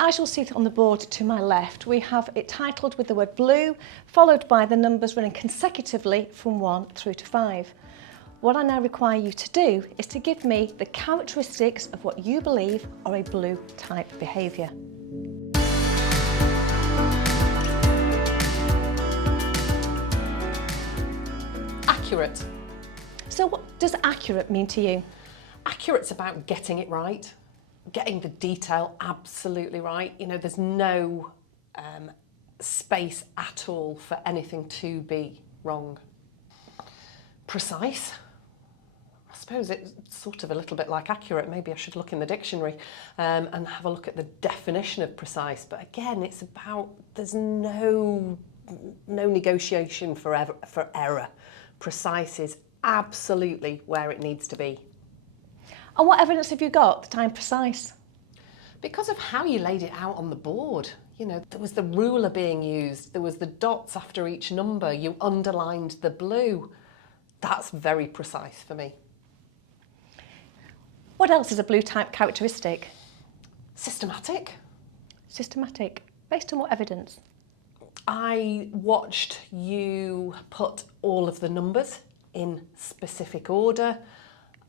As you'll see on the board to my left, we have it titled with the word blue, followed by the numbers running consecutively from 1 through to 5. What I now require you to do is to give me the characteristics of what you believe are a blue type behaviour. Accurate. So what does accurate mean to you? Accurate's about getting it right, getting the detail absolutely right. You know, there's no space at all for anything to be wrong. Precise. I suppose it's sort of a little bit like accurate. Maybe I should look in the dictionary and have a look at the definition of precise. But again, it's about, there's no negotiation for error. Precise is absolutely where it needs to be. And what evidence have you got that I'm precise? Because of how you laid it out on the board. You know, there was the ruler being used, there was the dots after each number, you underlined the blue. That's very precise for me. What else is a blue type characteristic? Systematic. Systematic. Based on what evidence? I watched you put all of the numbers in specific order.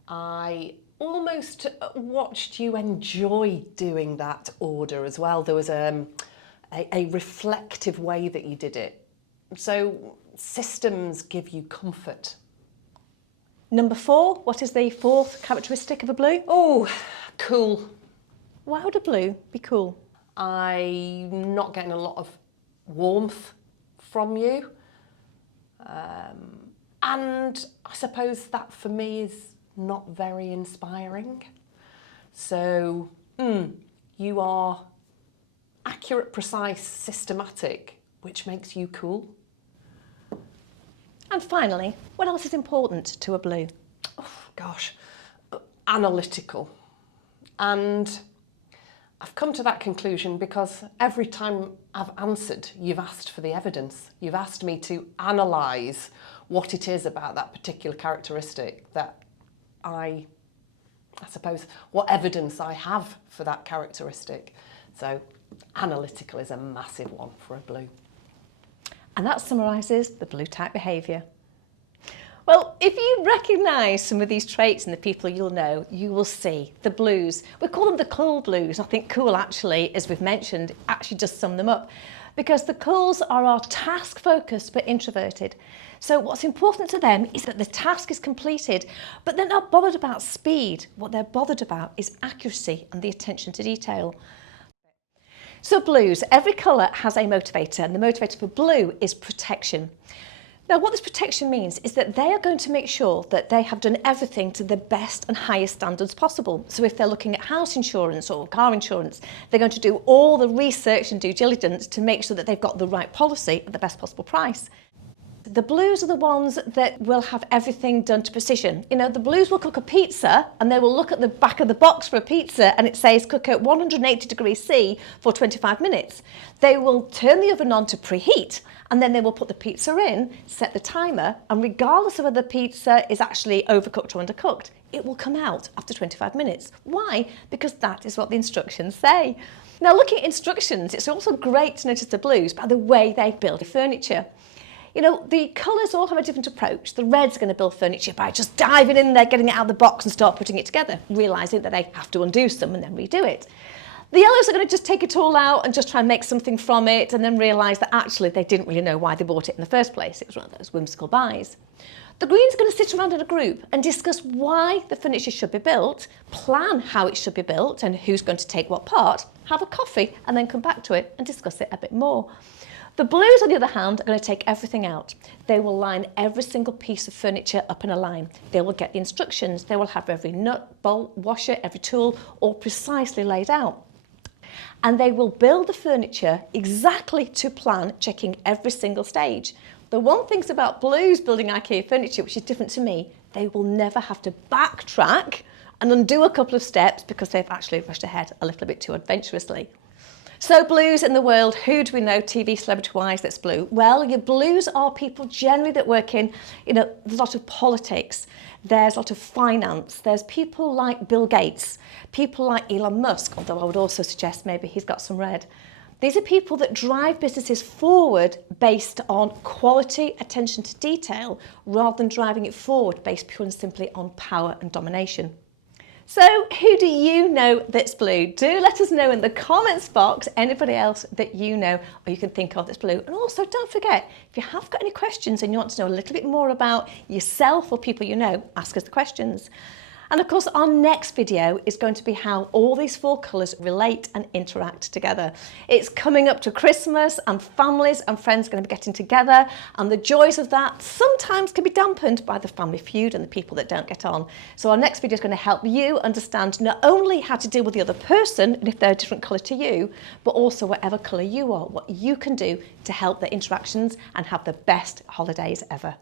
I almost watched you enjoy doing that order as well. There was a reflective way that you did it. So systems give you comfort. Number 4, what is the 4th characteristic of a blue? Oh, cool. Why would a blue be cool? I'm not getting a lot of warmth from you. And I suppose that for me is not very inspiring. So, you are accurate, precise, systematic, which makes you cool. And finally, what else is important to a blue? Oh, gosh, analytical. And I've come to that conclusion because every time I've answered, you've asked for the evidence. You've asked me to analyse what it is about that particular characteristic that I suppose, what evidence I have for that characteristic. So analytical is a massive one for a blue. And that summarises the blue type behaviour. Well, if you recognise some of these traits in the people you'll know, you will see the blues. We call them the cool blues. I think cool actually, as we've mentioned, actually just sum them up. Because the cools are our task focused but introverted. So what's important to them is that the task is completed, but they're not bothered about speed. What they're bothered about is accuracy and the attention to detail. So blues, every colour has a motivator, and the motivator for blue is protection. Now what this protection means is that they are going to make sure that they have done everything to the best and highest standards possible. So if they're looking at house insurance or car insurance, they're going to do all the research and due diligence to make sure that they've got the right policy at the best possible price. The blues are the ones that will have everything done to precision. You know, the blues will cook a pizza and they will look at the back of the box for a pizza and it says cook at 180 degrees C for 25 minutes. They will turn the oven on to preheat and then they will put the pizza in, set the timer, and regardless of whether the pizza is actually overcooked or undercooked, it will come out after 25 minutes. Why? Because that is what the instructions say. Now looking at instructions, it's also great to notice the blues by the way they build furniture. You know, the colours all have a different approach. The red's going to build furniture by just diving in there, getting it out of the box and start putting it together, realising that they have to undo some and then redo it. The yellows are going to just take it all out and just try and make something from it and then realise that actually they didn't really know why they bought it in the first place. It was one of those whimsical buys. The greens are going to sit around in a group and discuss why the furniture should be built, plan how it should be built and who's going to take what part, have a coffee and then come back to it and discuss it a bit more. The blues, on the other hand, are going to take everything out. They will line every single piece of furniture up in a line. They will get the instructions. They will have every nut, bolt, washer, every tool all precisely laid out. And they will build the furniture exactly to plan, checking every single stage. The one thing about blues building IKEA furniture, which is different to me, they will never have to backtrack and undo a couple of steps because they've actually rushed ahead a little bit too adventurously. So blues in the world, who do we know TV celebrity-wise that's blue? Well, your blues are people generally that work in, a lot of politics. there's a lot of finance, there's people like Bill Gates, people like Elon Musk, although I would also suggest maybe he's got some red. These are people that drive businesses forward based on quality, attention to detail, rather than driving it forward based purely and simply on power and domination. So who do you know that's blue? Do let us know in the comments box anybody else that you know or you can think of that's blue. And also don't forget, if you have got any questions and you want to know a little bit more about yourself or people you know, ask us the questions. And of course, our next video is going to be how all these 4 colours relate and interact together. It's coming up to Christmas and families and friends are going to be getting together, and the joys of that sometimes can be dampened by the family feud and the people that don't get on. So our next video is going to help you understand not only how to deal with the other person and if they're a different colour to you, but also whatever colour you are, what you can do to help their interactions and have the best holidays ever.